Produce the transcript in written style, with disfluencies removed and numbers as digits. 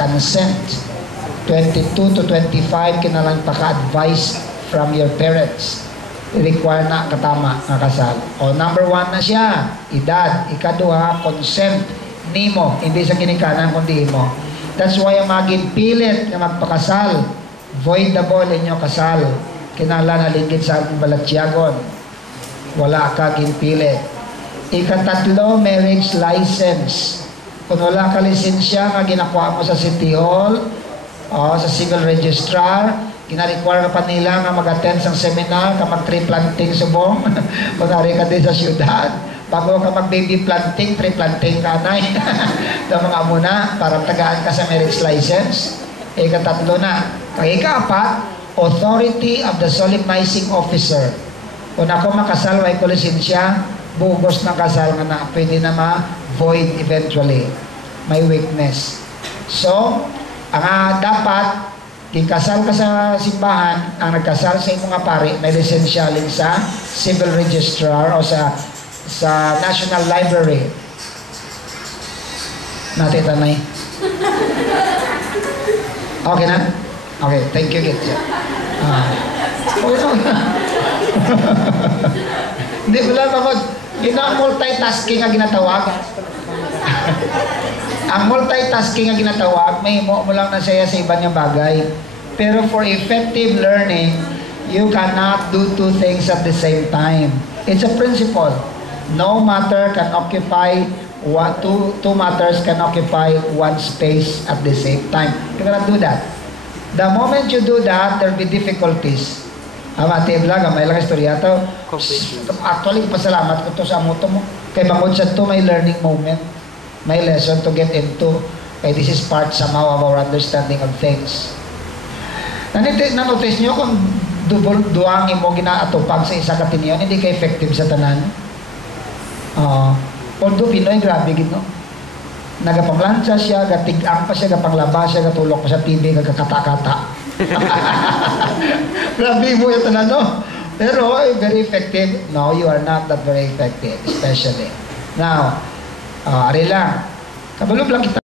consent. 22 to 25 kinalang paka-advice from your parents. I-require na katama nga kasal. O number 1 na siya, edad. Ikaduha, consent nimo, hindi sa ginikanan kundi mo. That's why ang maging na magpakasal, voidable inyo kasal. Kinala naligid sa balatyagon. Wala ka ginpilit. Ikatatlo, marriage license. Kung wala ka lisensya nga ginakuha mo sa City Hall o sa civil registrar, gina-require pa nila nga mag-attend sa seminar, ka mag-tree planting subong, kunwari ka din sa syudad, bago ka mag-baby planting, tree planting ka na, ito mga muna, para tagaan ka sa marriage license. Ikatatlo na. Ika-apat, authority of the solemnizing officer. Kung ako makasal, may ko lisensya, bugos ng kasal nga na, pwede na ma-void eventually. May weakness. So, ang dapat, kikasal ka sa simbahan, ang nagkasal sa imong nga pari, may lisensyaling sa civil registrar o sa National Library. Natin tanay. Okay na? Okay, thank you, Gitya. Hindi, wala ba multitasking nga ginatawag. Ang multitasking nga ginatawag, may mo lang na siya sa iba niyang bagay. Pero for effective learning, you cannot do two things at the same time. It's a principle. No matter can occupy two matters can occupy one space at the same time. You cannot do that. The moment you do that, there will be difficulties. Ate Vlog, may lang istorya to. Actually, pasalamat ko to sa amuto mo. Kay bangod sa to, may learning moment. May lesson to get into. Kaya this is part somehow of our understanding of things. Na-notice nyo kung duwang imo ginaatupag sa isa katiniyon, hindi ka effective sa tanan. Although Pinoy, grabe gino. Nagapanglansa siya, gatigang pa siya, gapanglaba siya, gatulok pa sa TV, gagakata-kata. Grabe mo yung tanan, no? Pero, very effective. No, you are not that very effective, especially. Now, ari lang. Kabalo lang kita